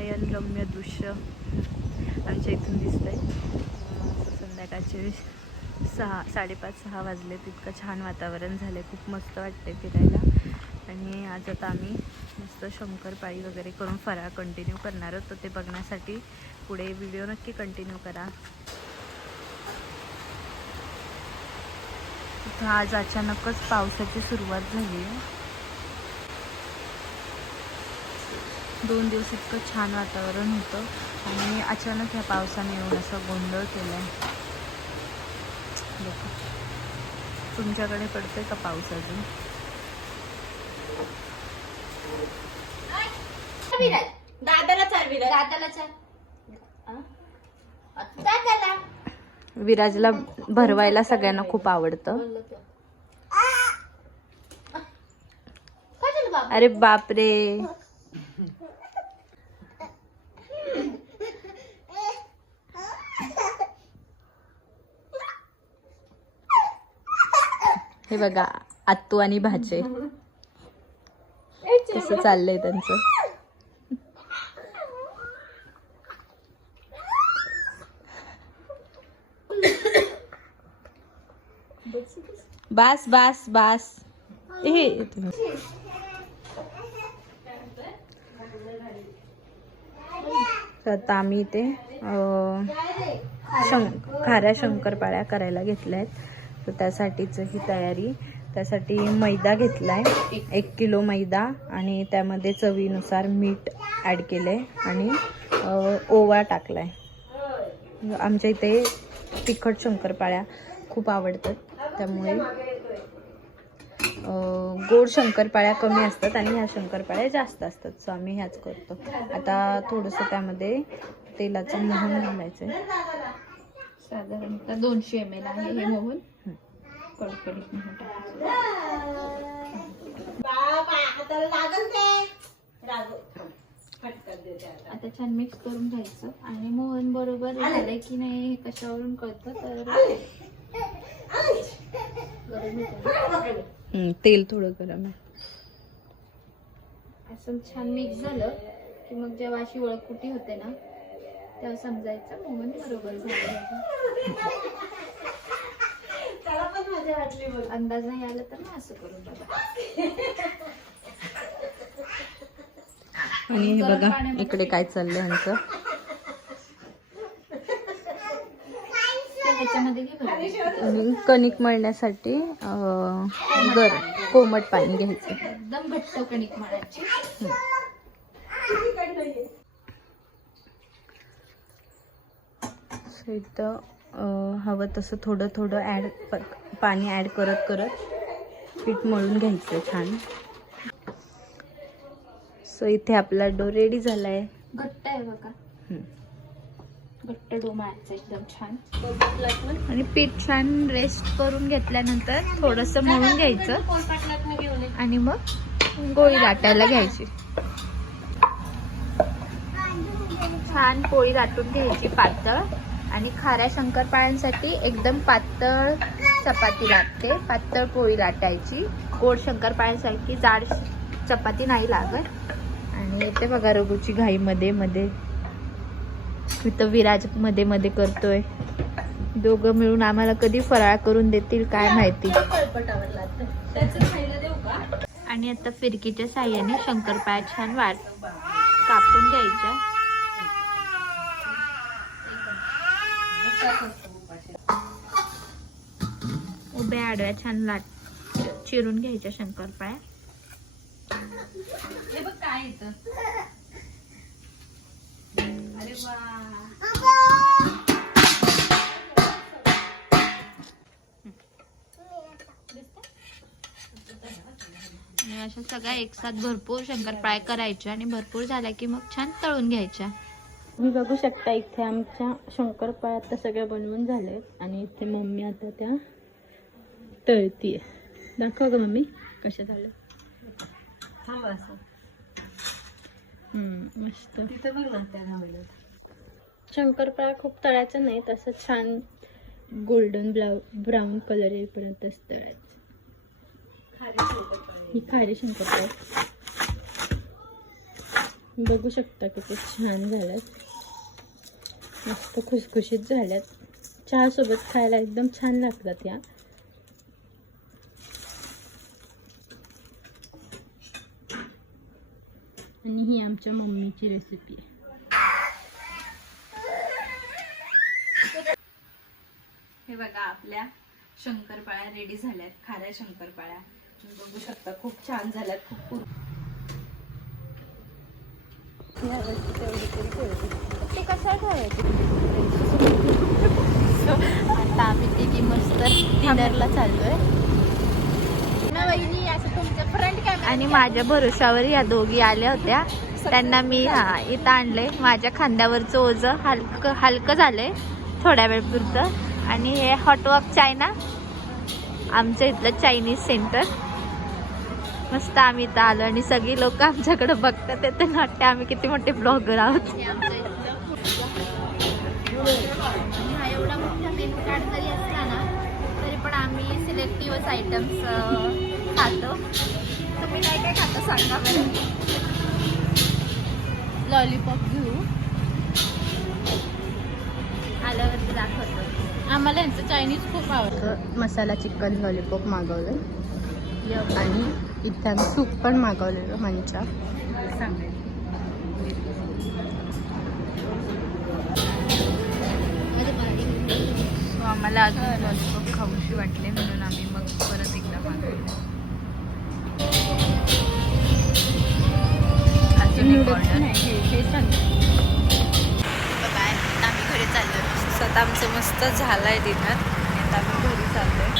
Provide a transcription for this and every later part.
नयनरम्य दृश्य आमच्या इथून दिसतंय. संध्याकाळचे 5:30-6 वाजले. इतकं छान वातावरण झालं, खूप मस्त वाटते फिरायला. आणि आज आता आम्ही मस्त शंकरपाळी वगैरे करून फराळ कंटिन्यू करणार आहोत. तर ते बघण्यासाठी पुढे व्हिडिओ नक्की कंटिन्यू करा. इथं आज अचानकच पावसाची सुरुवात झाली आहे. 2 दिवस इतकं छान वातावरण होतं आणि अचानक ह्या पावसाने येऊन असा गोंधळ केला आहे. तुमच्याकडे पडतोय का पाऊस अजून? विराजला भरवायला सगळ्यांना खूप आवडतं. अरे बापरे, हे बघा आत्तू आणि भाचे कसं चाललंय त्यांचं. बास बास बास. आता आम्ही इथे खाऱ्या शंकरपाळ्या करायला घेतल्या आहेत. तर त्यासाठीच ही तयारी. त्यासाठी मैदा घेतलाय, 1 किलो मैदा, आणि त्यामध्ये चवीनुसार मीठ ॲड केलंय आणि ओवा टाकलाय. आमच्या इथे तिखट शंकरपाळ्या खूप आवडतात, त्यामुळे गोड शंकरपाळ्या कमी असतात आणि ह्या शंकरपाळ्या जास्त असतात. सो आम्ही ह्याच करतो. आता थोडंसं त्यामध्ये तेलाचं मोहन घालायचं आहे. साधारणतः 200 ml आहे हे मोहन. कडकडीत मोहन टाकायचं. आता छान मिक्स करून घ्यायचं. आणि मोहन बरोबर झालंय की नाही हे कशावरून कळतं तर तेल थोडं गरम आहे. असं छान मिक्स झालं की मग जेव्हा अशी वळकुटी होते ना तेव्हा समजायचं मोहन बरोबर झालं. अंदाज नाही आला तर मग असं करून बघा. आणि हे बघा इकडे काय चाललंय ह्यांचं. कणिक मळण्यासाठी कोमट पाणी घ्यायचं. एकदम घट्ट कणिक मळायची. इथं हवं तसं थोडं थोडं पाणी ॲड करत करत पीठ मळून घ्यायचं छान. सो इथे आपला डो रेडी झालाय. घट्ट आहे बघा, घट्ट डो मळायचा एकदम छान. आणि पीठ छान रेस्ट करून घेतल्यानंतर थोडंसं मळून घ्यायचं आणि मग गोळी लाटायला घ्यायची. छान पोळी लाटून घ्यायची पातळ. आणि खाऱ्या शंकरपाळ्यांसाठी एकदम पातळ चपाती लागते, पातळ पोळी लाटायची. गोड शंकरपाळ्यांसाठी जाड चपाती नाही लागत. आणि इथे बघा रघुची घाई मध्ये मध्ये, इथं विराज मध्ये मध्ये करतोय. दोघं मिळून आम्हाला कधी फराळ करून देतील काय माहिती. आणि आता फिरकीच्या साह्याने शंकरपाळ्या छान कापून घ्यायच्या. उभ्या आडव्या छान चिरून घ्यायच्या शंकरपाळ्या. हे बघ काय येतं. अरे वा, अशा सगळ्या एकसाथ भरपूर शंकरपाळ्या करायच्या आणि भरपूर झाल्या की मग छान तळून घ्यायच्या. तुम्ही बघू शकता इथे आमच्या शंकरपाळ्या आता सगळ्या बनवून झाल्या आणि इथे मम्मी आता त्या तळतीये. दाखव ग मम्मी कशा झालं. मस्त. शंकरपाळ्या खूप तळायचं नाही, तसं छान गोल्डन ब्राऊन कलर येईपर्यंतच तळायचं. ही खारी शंकरपाळी बघू शकता किती छान झाल्यात, मस्त खुसखुशीत झाल्यात. चहा सोबत खायला एकदम छान लागतात या. आणि ही आमच्या मम्मीची रेसिपी आहे. हे बघा आपल्या शंकरपाळ्या रेडी झाल्यात, खाऱ्या शंकरपाळ्या. तुम्ही बघू शकता खूप छान झाल्यात. खूप ते कसं ठेवायचं. आता आम्ही तिघी मस्त डिनरला चाललोय. आणि माझ्या भरोशावर या दोघी आल्या होत्या, त्यांना मी इथं आणले. माझ्या खांद्यावरचं ओझं हलकं झालंय थोड्या वेळ पुरतं. आणि हे हॉटवॉक चायना, आमच्या इथलं चायनीज सेंटर. मस्त आम्ही इथं आलो आणि सगळी लोक आमच्याकडे बघतात, ते तर वाटते आम्ही किती मोठे ब्लॉगर आहोत. हा एवढा मोठा मेनू कार्ड जरी असला ना, तरी पण आम्ही सिलेक्टिव्हच आयटम्स खातो. तुम्ही काय काय खाता सांगा बरं. लॉलीपॉप घेऊ, आल्यावरती दाखवतो. आम्हाला यांचं चायनीज खूप आवडतं. मसाला चिकन लॉलीपॉप मागवलं आणि इथं आम्ही सूप पण मागवलेलं मंचा. आम्हाला अजून लॉलीपॉप खाऊशी वाटले म्हणून आम्ही मग परत एकदा मागवलं. अजून एक ऑर्डर बाय. आम्ही घरी चाललोय. स्वतः आमचं मस्त झालंय डिनर. आता आम्ही घरी चाललोय.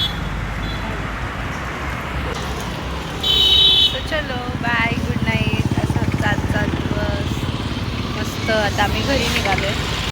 चलो बाय, गुड नाईट. असा आजचा दिवस मस्त. आता आम्ही घरी निघालोय.